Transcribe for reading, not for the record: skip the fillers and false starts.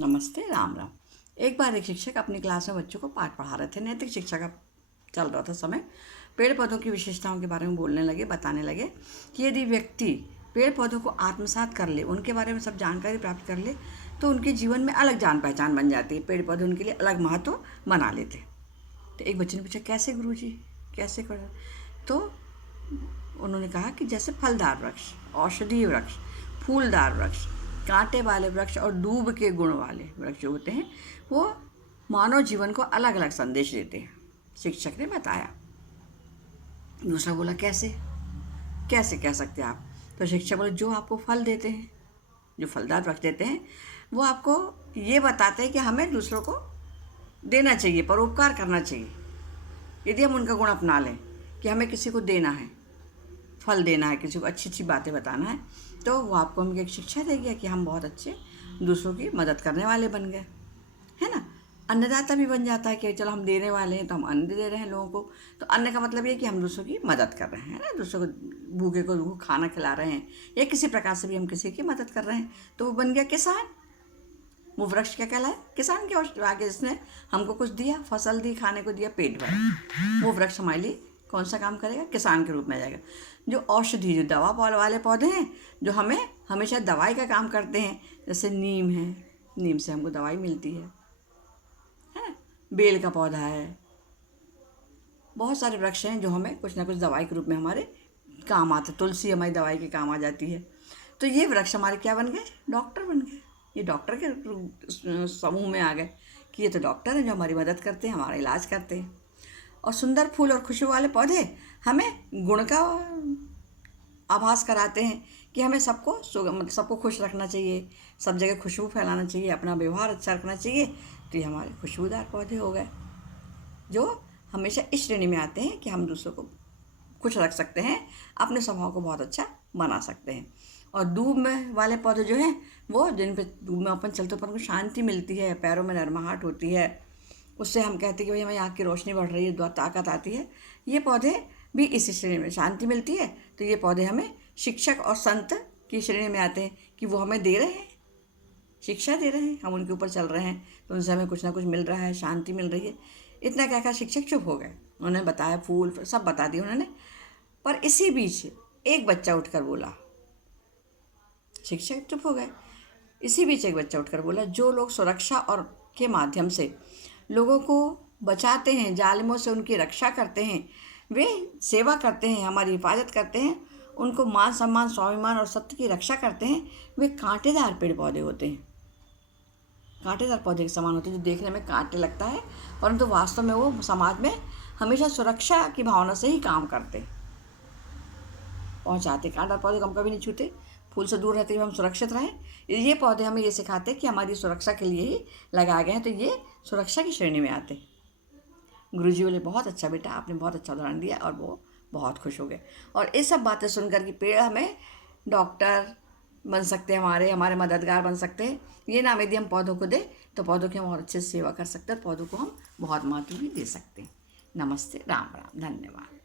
नमस्ते, राम राम। एक बार एक शिक्षक अपनी क्लास में बच्चों को पाठ पढ़ा रहे थे। नैतिक शिक्षा का चल रहा था समय। पेड़ पौधों की विशेषताओं के बारे में बोलने लगे, बताने लगे कि यदि व्यक्ति पेड़ पौधों को आत्मसात कर ले, उनके बारे में सब जानकारी प्राप्त कर ले, तो उनके जीवन में अलग जान पहचान बन जाती है। पेड़ पौधे उनके लिए अलग महत्व बना लेते। तो एक बच्चे ने पूछा, कैसे गुरुजी, कैसे कर? तो उन्होंने कहा कि जैसे फलदार वृक्ष, औषधीय वृक्ष, फूलदार वृक्ष, कांटे वाले वृक्ष और दूब के गुण वाले वृक्ष जो होते हैं, वो मानव जीवन को अलग अलग संदेश देते हैं, शिक्षक ने बताया। दूसरा बोला, कैसे कैसे कह सकते हैं आप? तो शिक्षक बोले, जो आपको फल देते हैं, जो फलदार वृक्ष देते हैं, वो आपको ये बताते हैं कि हमें दूसरों को देना चाहिए, परोपकार करना चाहिए। यदि हम उनका गुण अपना लें कि हमें किसी को देना है, फल देना है, किसी को अच्छी अच्छी बातें बताना है, तो वो आपको हम एक शिक्षा देगी कि हम बहुत अच्छे दूसरों की मदद करने वाले बन गए, है ना। अन्नदाता भी बन जाता है कि चलो हम देने वाले हैं तो हम अन्न दे रहे हैं लोगों को। तो अन्न का मतलब ये कि हम दूसरों की मदद कर रहे हैं, ना, दूसरों को भूखे को खाना खिला रहे हैं, या किसी प्रकार से भी हम किसी की मदद कर रहे हैं। तो वो बन गया किसान। वो वृक्ष क्या कहलाए? किसान के आगे जिसने हमको कुछ दिया, फसल दी, खाने को दिया, पेट भरा, वो वृक्ष हमारे लिए कौन सा काम करेगा? किसान के रूप में आ जाएगा। जो औषधि, जो दवा वाले पौधे हैं, जो हमें हमेशा दवाई का काम करते हैं, जैसे नीम है, नीम से हमको दवाई मिलती है ना। बेल का पौधा है, बहुत सारे वृक्ष हैं जो हमें कुछ ना कुछ दवाई के रूप में हमारे काम आते। तुलसी हमारी दवाई के काम आ जाती है। तो ये वृक्ष हमारे क्या बन गए? डॉक्टर बन गए। ये डॉक्टर के समूह में आ गए कि ये तो डॉक्टर हैं जो हमारी मदद करते हैं, हमारा इलाज करते हैं। और सुंदर फूल और खुशबू वाले पौधे हमें गुण का आभास कराते हैं कि हमें सबको खुश रखना चाहिए, सब जगह खुशबू फैलाना चाहिए, अपना व्यवहार अच्छा रखना चाहिए। तो ये हमारे खुशबूदार पौधे हो गए जो हमेशा इस श्रेणी में आते हैं कि हम दूसरों को खुश रख सकते हैं, अपने स्वभाव को बहुत अच्छा बना सकते हैं। और दूब में वाले पौधे जो हैं, वो जिन पे दूब में अपन चलते अपन को शांति मिलती है, पैरों में नरमाहट होती है, उससे हम कहते हैं कि भाई हमें आँख की रोशनी बढ़ रही है, ताकत आती है। ये पौधे भी इसी श्रेणी में, शांति मिलती है। तो ये पौधे हमें शिक्षक और संत की श्रेणी में आते हैं कि वो हमें दे रहे हैं, शिक्षा दे रहे हैं, हम उनके ऊपर चल रहे हैं, तो उनसे हमें कुछ ना कुछ मिल रहा है, शांति मिल रही है। इतना कहकर शिक्षक चुप हो गए। उन्होंने बताया, फूल सब बता दिया उन्होंने। पर इसी बीच एक बच्चा उठकर बोला, शिक्षक चुप हो गए। इसी बीच एक बच्चा उठकर बोला, जो लोग सुरक्षा और के माध्यम से लोगों को बचाते हैं, जालिमों से उनकी रक्षा करते हैं, वे सेवा करते हैं, हमारी हिफाजत करते हैं, उनको मान सम्मान, स्वाभिमान और सत्य की रक्षा करते हैं, वे कांटेदार पेड़ पौधे होते हैं। कांटेदार पौधे के समान होते हैं, जो देखने में कांटे लगता है, परंतु वास्तव में वो समाज में हमेशा सुरक्षा की भावना से ही काम करते पहुँचाते। कांटेदार पौधे को हम कभी नहीं छूते, फूल से दूर रहते हुए हम सुरक्षित रहें। ये पौधे हमें ये सिखाते हैं कि हमारी सुरक्षा के लिए ही लगाए गए हैं, तो ये सुरक्षा की श्रेणी में आते। गुरुजी बोले, बहुत अच्छा बेटा, आपने बहुत अच्छा उदाहरण दिया, और वो बहुत खुश हो गए। और ये सब बातें सुनकर कि पेड़ हमें डॉक्टर बन सकते हैं, हमारे मददगार बन सकते हैं। ये नाम यदि हम पौधों को दें तो पौधों की हम और अच्छे से सेवा कर सकते हैं, और पौधों को हम बहुत महत्व भी दे सकते हैं। नमस्ते, राम राम, धन्यवाद।